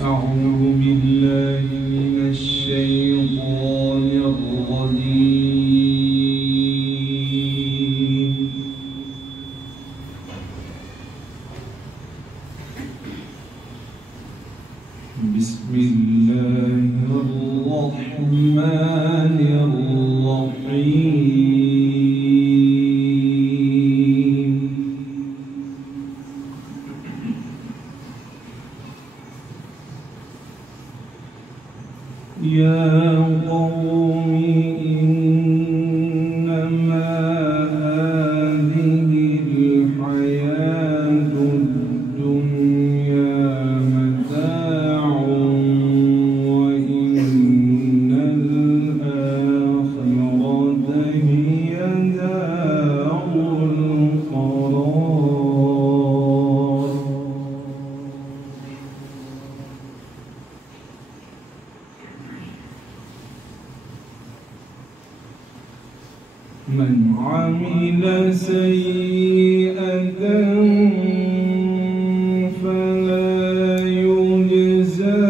أعوذ بالله من الشيطان الرجيم. بسم الله الرحمن الرحيم. يا قوم إنما هذه الحياة الدنيا متاع وإن الآخرة هي دار القرار. من عمل سيئة فلا يجزى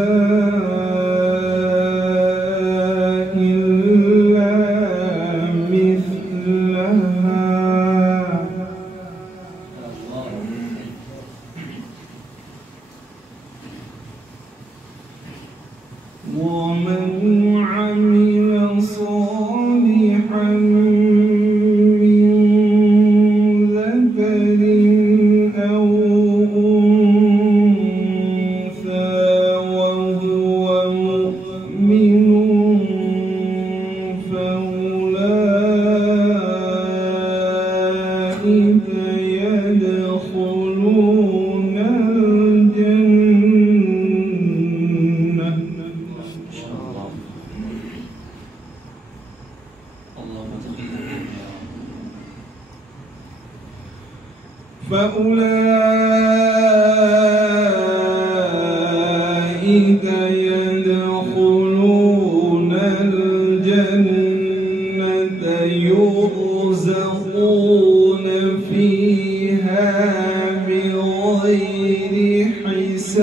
إلا مثلها ومن عمل صالحا يدخلون الجنة. فأولئك يدخلون الجنة يرزقون فيها بغير حساب.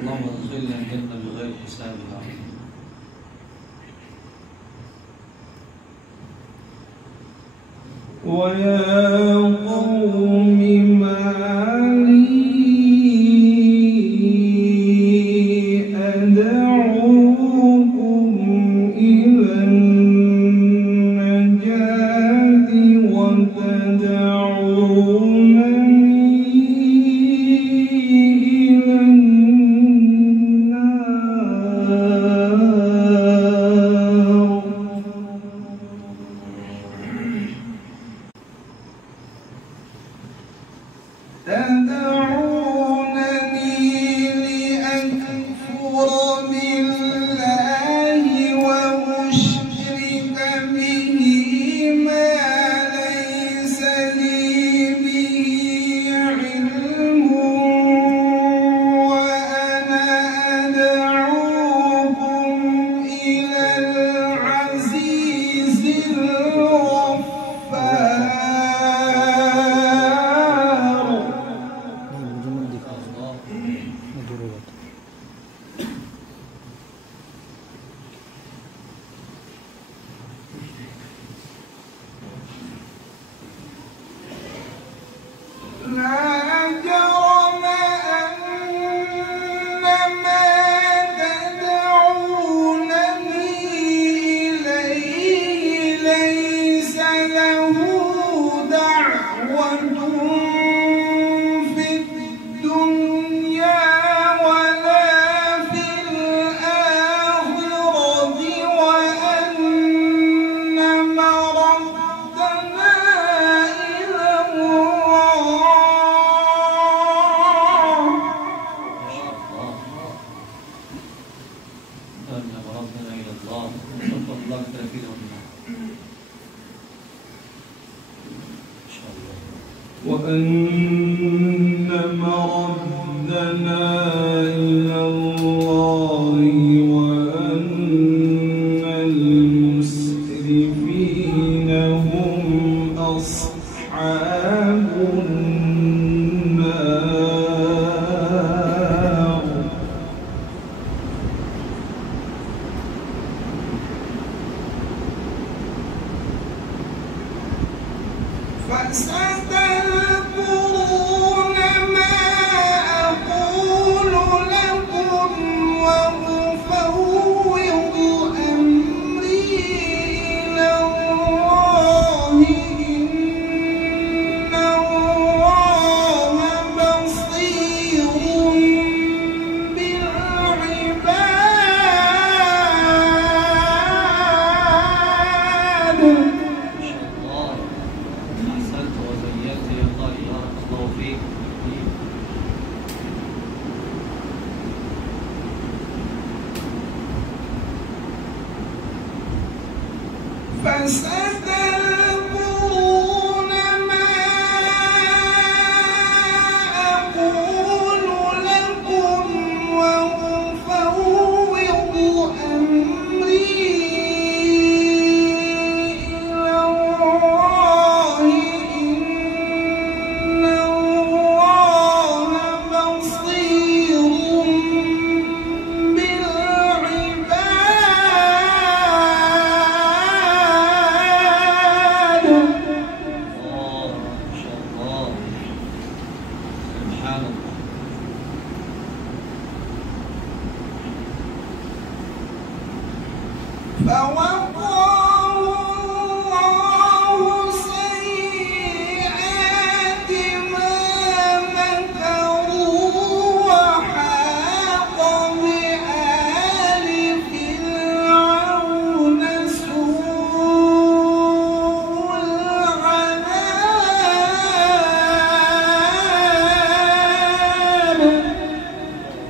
اللهم ادخلنا الجنة بغير حساب. ويا قوم ما لي أدعوكم إلى النجاة وتدعونني إلى النار. تدعونني لأكفر بالله وأشرك به ما ليس لي به علم وأنا أدعوكم إلى العزيز الغفار. لا جرم أن ما تدعونني إليه ليس له دعوة في الدنيا ولا في الآخرة وأن مردنا إلى وأن مردنا إلى الله وأن المسرفين هم أصحاب النار فستذكرون ما أقول لكم وأفوض أمري إلى الله إن الله بصير بالعباد. ما شاء الله، أحسنت وزينت يا قارئ، بارك الله فيك. فستذكرون ما أقول لكم وأفوض أمري إلى الله إن الله بصير بالعباد. الله، ما شاء الله، سبحان الله. فوقاه الله سيئات ما مكروا وحاق بآل فرعون سوء العذاب.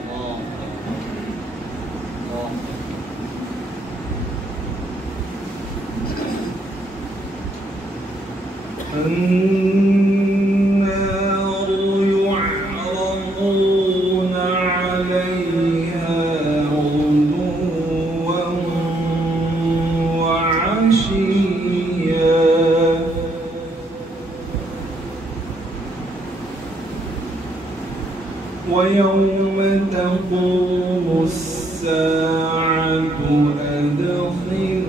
الله أكبر، الله أكبر. النار يعرضون عليها غدوا وعشيا ويوم تقوم الساعة أدخلوا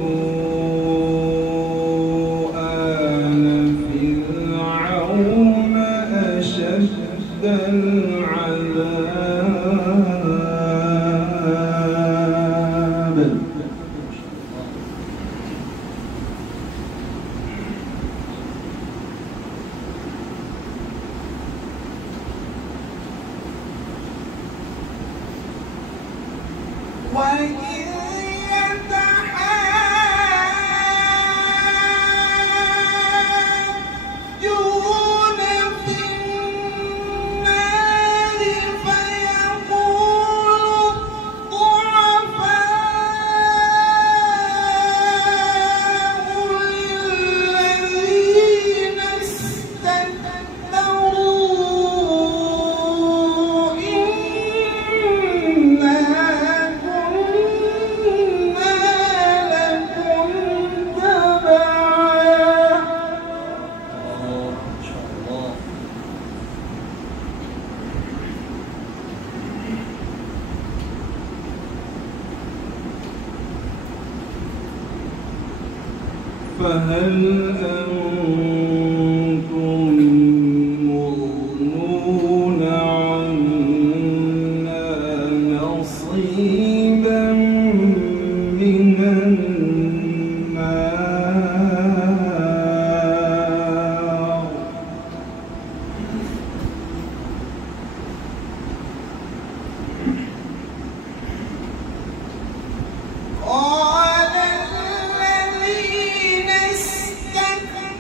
آل فرعون أشد العذاب. وإذ يتحاجون في النار فيقول الضعفاء للذين استكبروا إنا كنا لكم تبعا. الله، ما شاء الله. فهل أنتم مغنون عنا نصيبا من النار؟ قال الذين استكبروا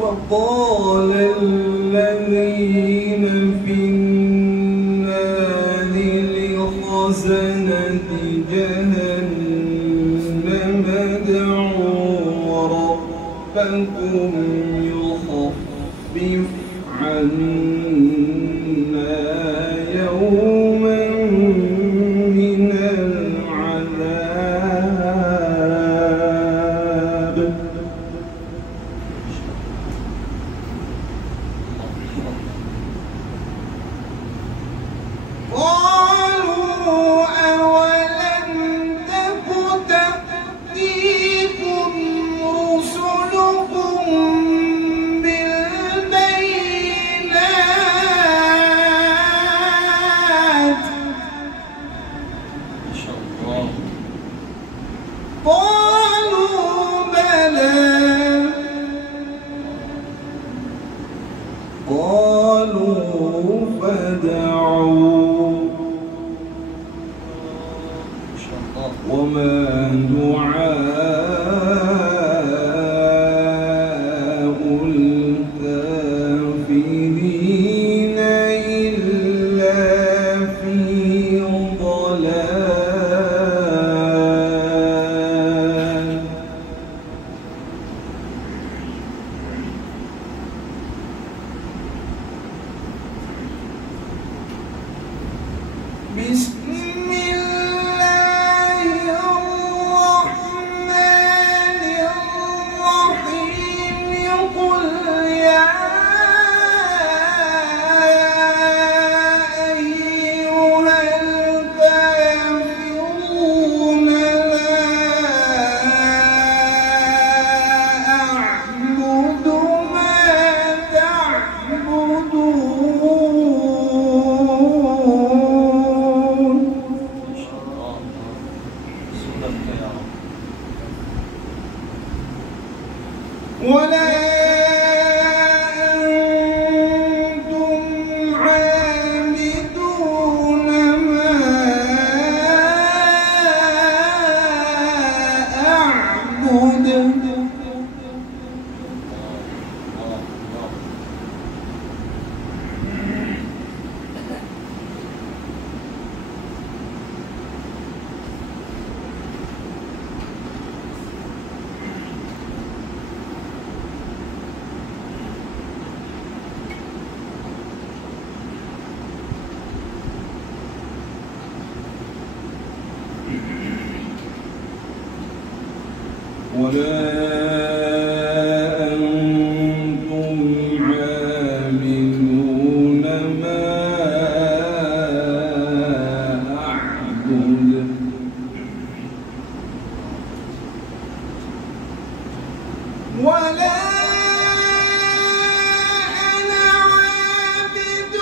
وقال الذين في النار لخزنة جهنم ادعوا ربكم يخفف عنا يوما من العذاب. قالوا أولم تك تأتيكم رسلكم بالبينات قالوا بلى قالوا فادعوا وما دعاء الكافرين إلا في ضلال. بسم الله الرحمن الرحيم. قل يا أيها الكافرون لا أعبد ما تعبدون ولا أنتم عابدون ما أعبد. ولا أنتم عابدون ما أعبد. ولا أنا عابد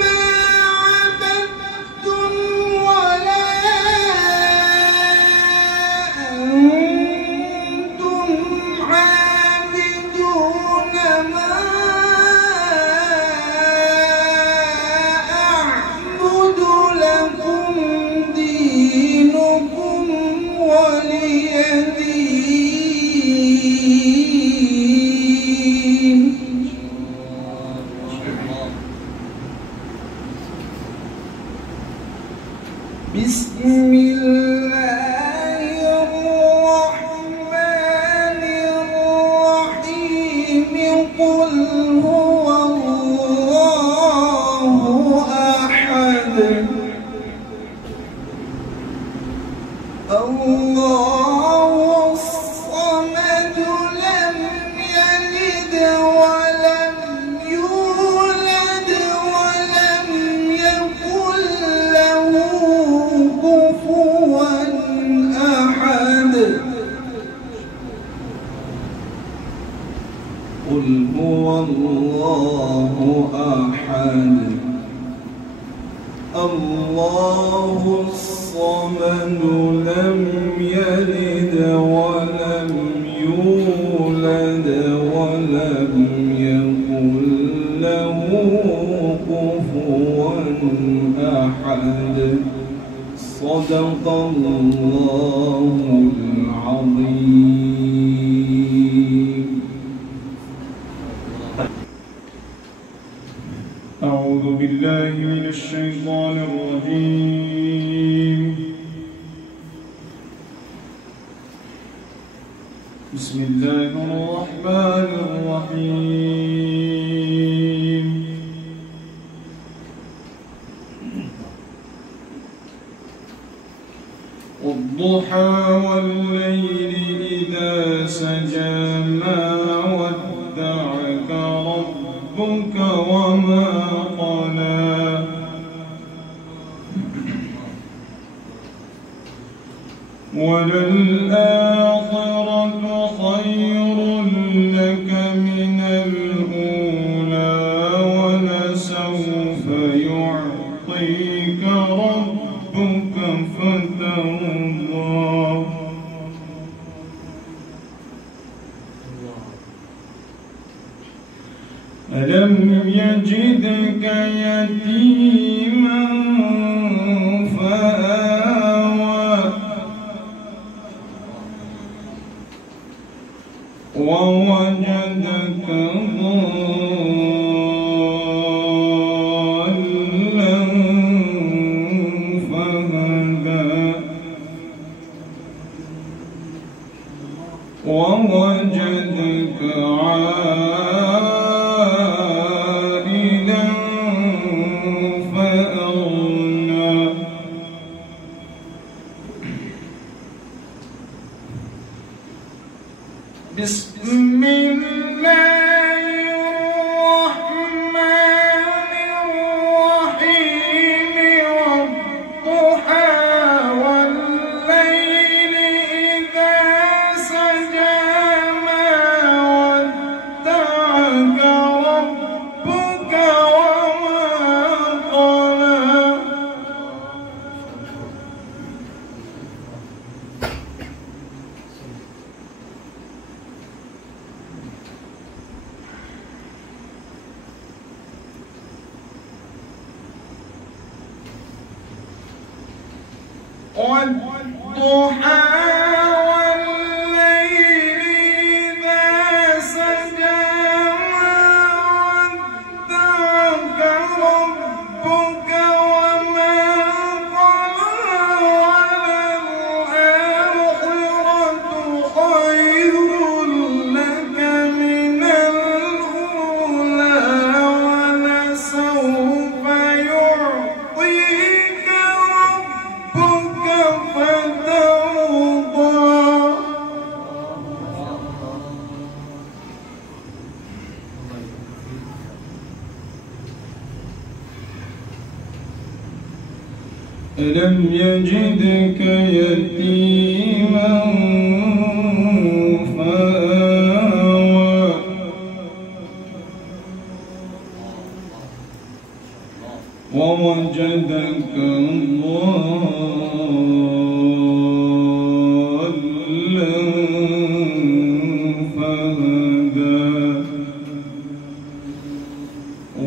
ما عبدتم ولا أنتم عابدون ما أعبد. لكم دينكم ولي دين. بسم الله الرحمن الرحيم. قل هو الله أحد الله الصمد لم يلد ولم يولد ولم يكن له كفوا أحد. قل هو الله أحد الله الصمد لم يلد ولم يولد ولم يكن له كفوا أحد. صدق الله العظيم. بالله من الشيطان الرجيم. بسم الله الرحمن الرحيم. والضحى والليل إذا سجى ما ودعك ربك وما قلى وللآخرة خير لك من الأولى ولسوف يعطيك ربك فترضى. ألم يجدك يتيما فآوى ووجدك ضالا فهدى ووجدك عائلا فأغنى بسم الله الرحمن الرحيم. والضحى والليل إذا سجى ما ودعك ربك وما قلى والضحى والليل إذا سجى ما ودعك ربك وما قلى وللآخرة خير لك من الأولى ولسوف يعطيك ربك فترضى. ألم يجدك يتيما فآوى ووجدك ضالا فهدى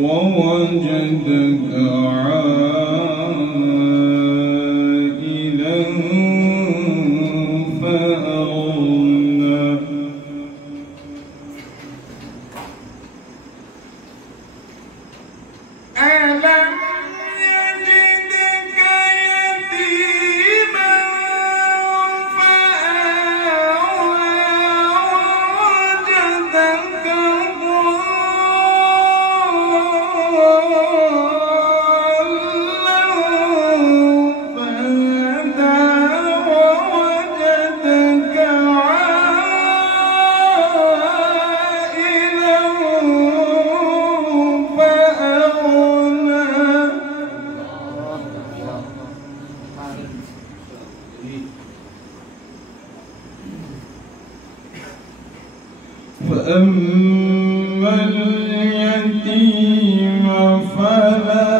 ووجدك عائلا فأغنى ألم يجدك يتيما فآوى ووجدك فأما اليتيم فلا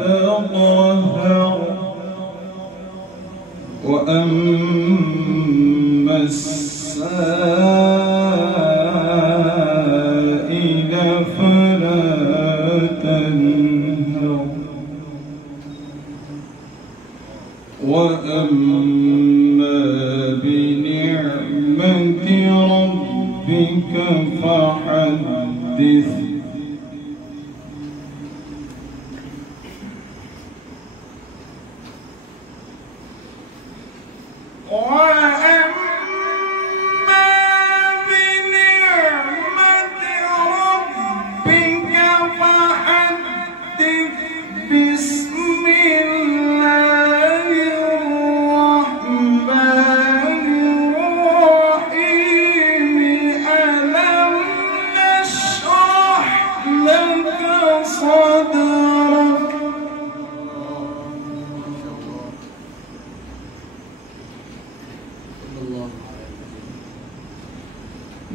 تقهر وأما السائل فلا تنهر وأما بنعمة ربك فحدث.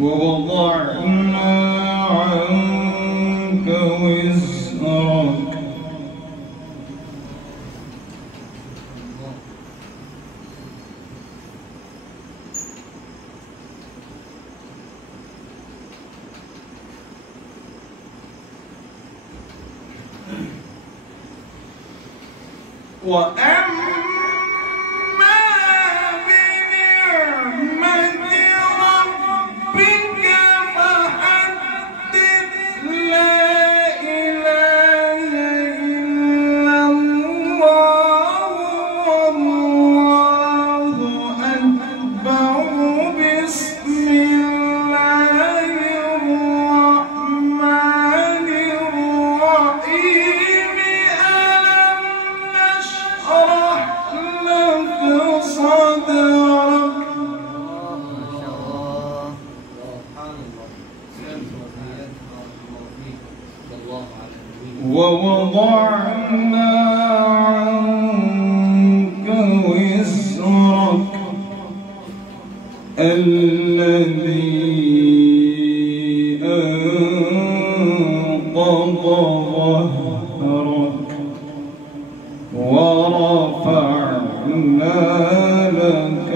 ووضعنا عنك وزرك ووضعنا عنك وزرك الذي أنقض ظهرك ورفعنا لك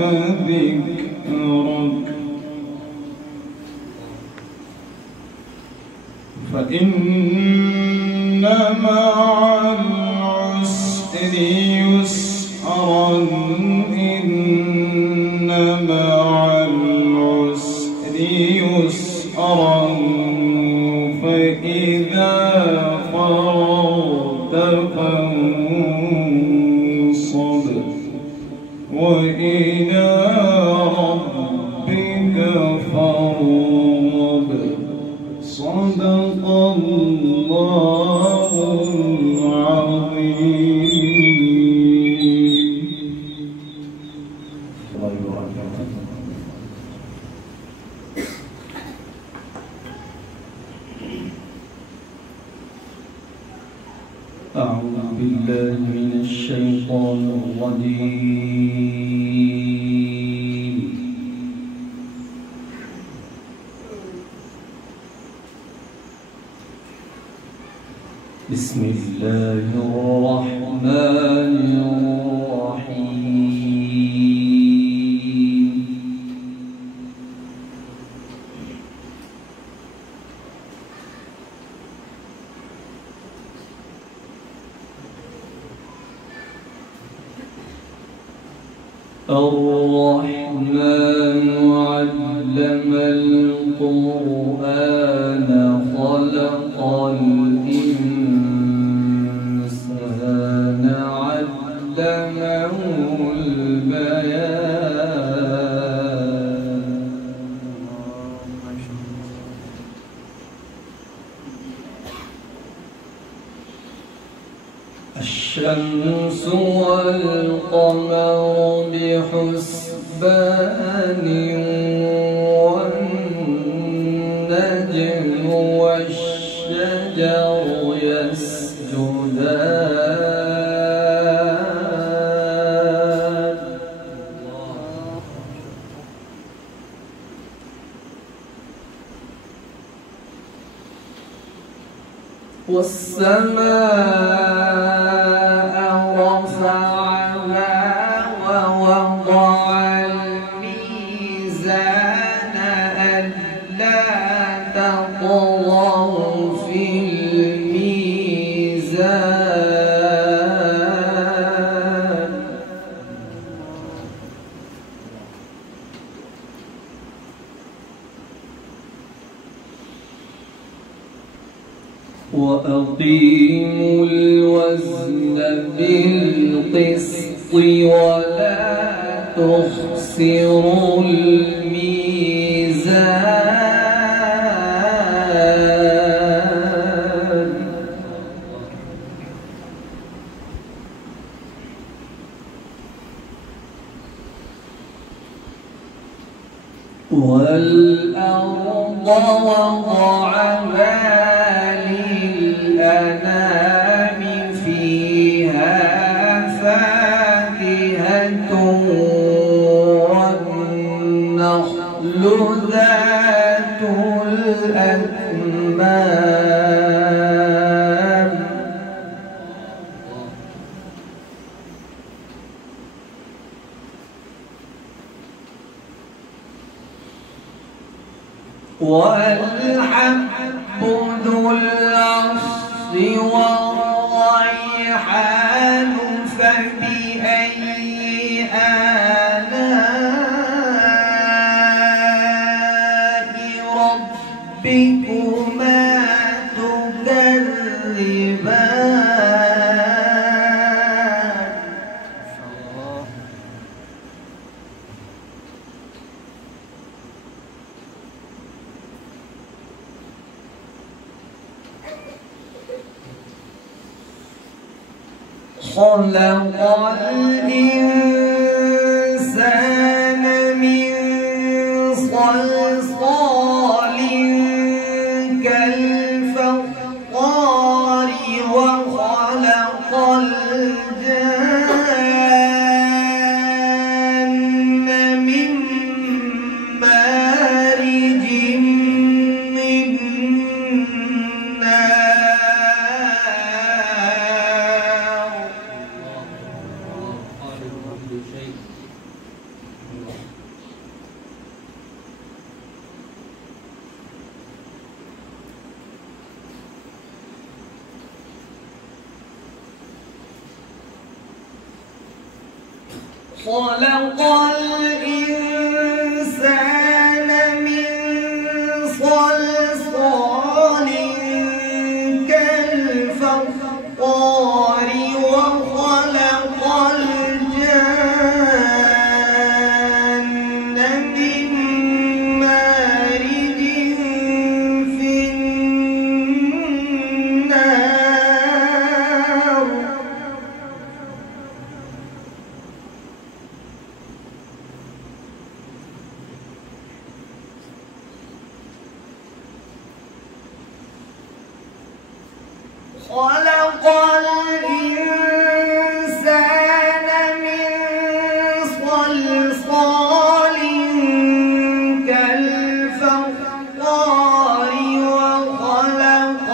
ذكرك فإن مع العسر يسرا إن مع العسر يسرا فإذا فرغت فانصب وإلى ربك فارغب صدق الله العظيم. أعوذ بالله من الشيطان الرجيم. بسم الله الرحمن الرحيم. الرحمن علم القرآن خلق الإنسان علمه البيان. الشمس والقمر بحسبان والنجم والشجر يسجدان. والسماء رفعها ووضع الميزان ألا تطغوا في الميزان. وأقيموا الوزن بالقسط ولا تخسروا الميزان والأرض وضعها للأنام فيها فاكهة والنخل ذات الأكمام والحب ذو العصف والريحان فبأي آلاء ربكما تكذبان خلق الإنسان من صلصال كالفخار وخلق الجان من مارج من نار خلق الإنسان من صلصال كالفخار وخلق الجان من مارج في النار خلق الإنسان من صلصال كالفخار وخلق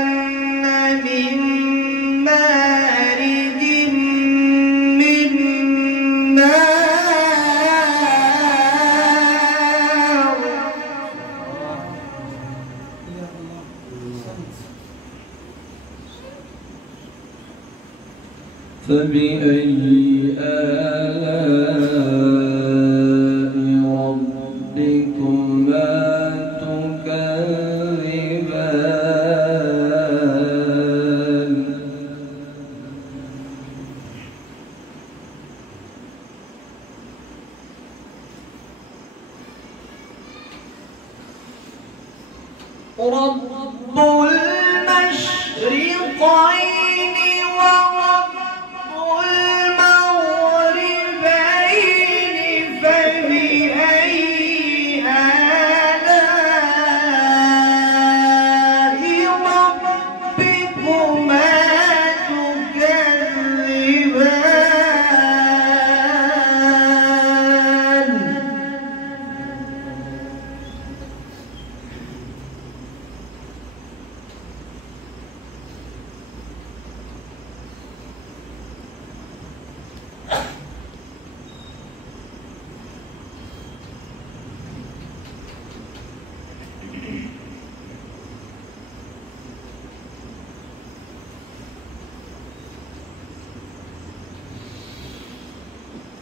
الجان من مارج من نار فبأي آلاء ربكما تكذبان رب المشرقين ورب المغربين فبأي آلاء ربكما تكذبان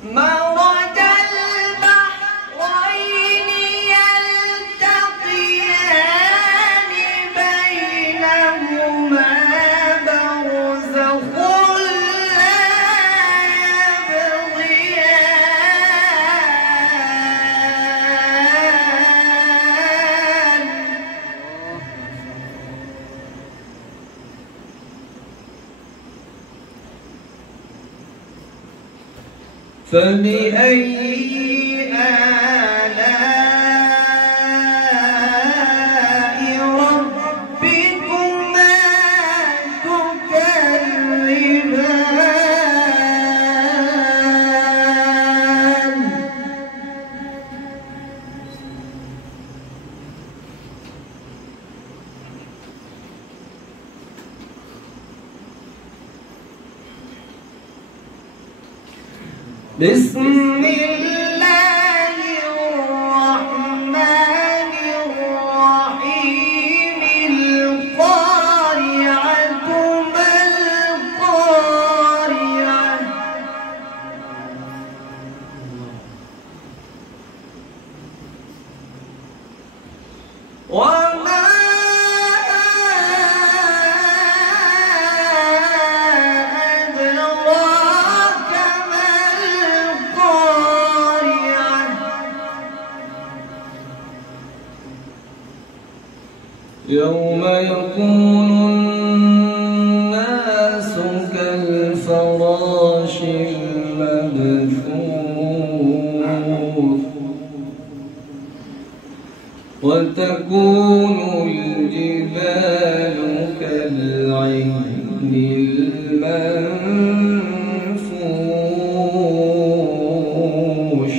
مرج البحرين يلتقيان بينهما برزخ لا فبأي آلاء ربكما تكذبان بسم الله الرحمن الرحيم القارعة ما القارعة وما أدراك ما القارعة يوم يكون الناس كالفراش المبثوث وتكون الجبال كالعهن المنفوش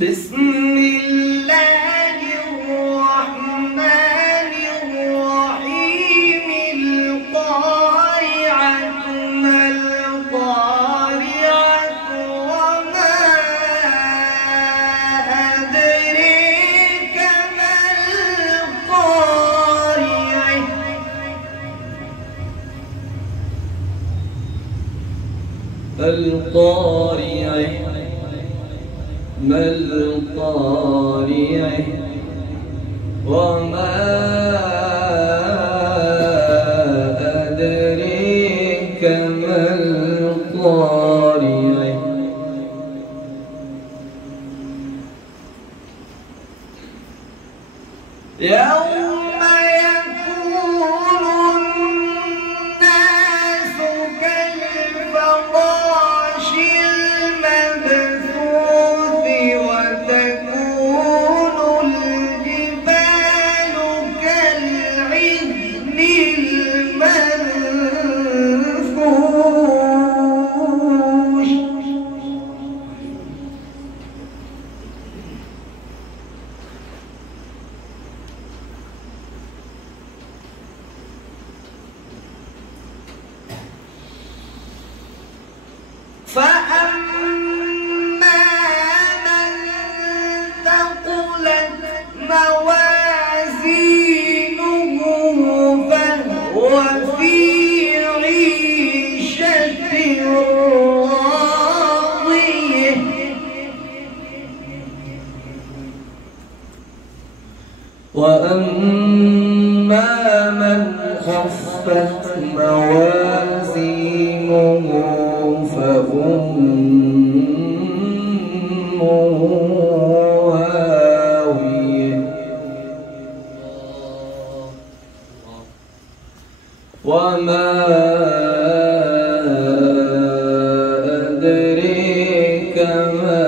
بسم الله الرحمن الرحيم القارعة ما القارعة وما أدريك ما القارعة القارعة ما القارعة وما أدريك ما القارعة يوم يكون الناس كالفراش المبثوث وتكون الجبال كالعهن المنفوش فأما من ثقلت موازينه فهو في عيشة راضية وأما من خفت موازينه فأمه هاوية وما أدريك ما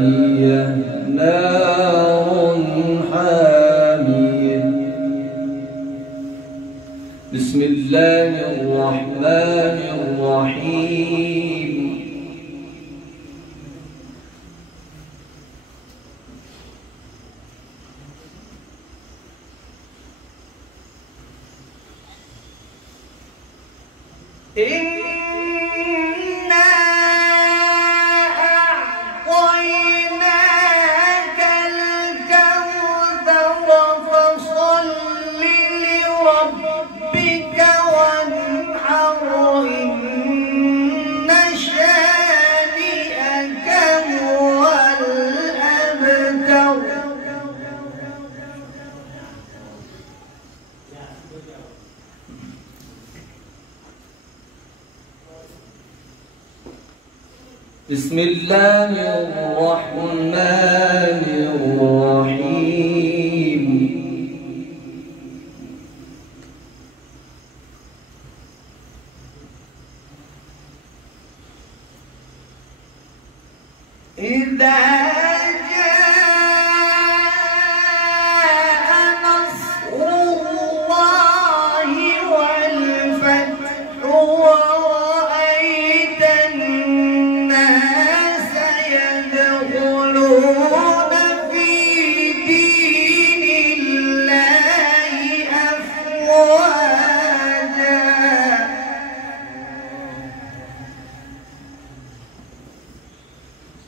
هي نار حامية بسم الله الرحمن الرحيم إنا أعطيناك الكوثر فصل لربك وانحر إن شانئك هو الأبتر بسم الله الرحمن الرحيم إذا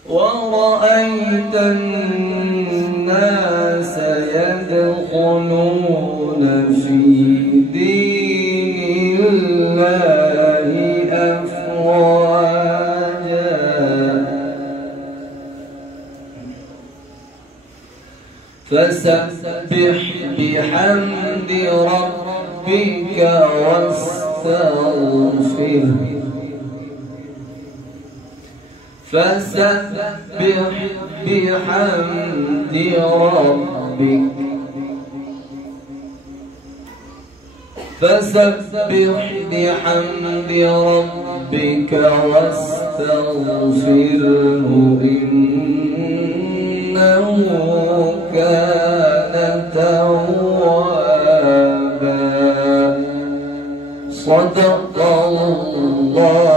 ورأيت الناس يدخلون في دين الله أفواجا فسبح بحمد ربك واستغفره فسبح بحمد ربك واستغفره إنه كان توابا صدق الله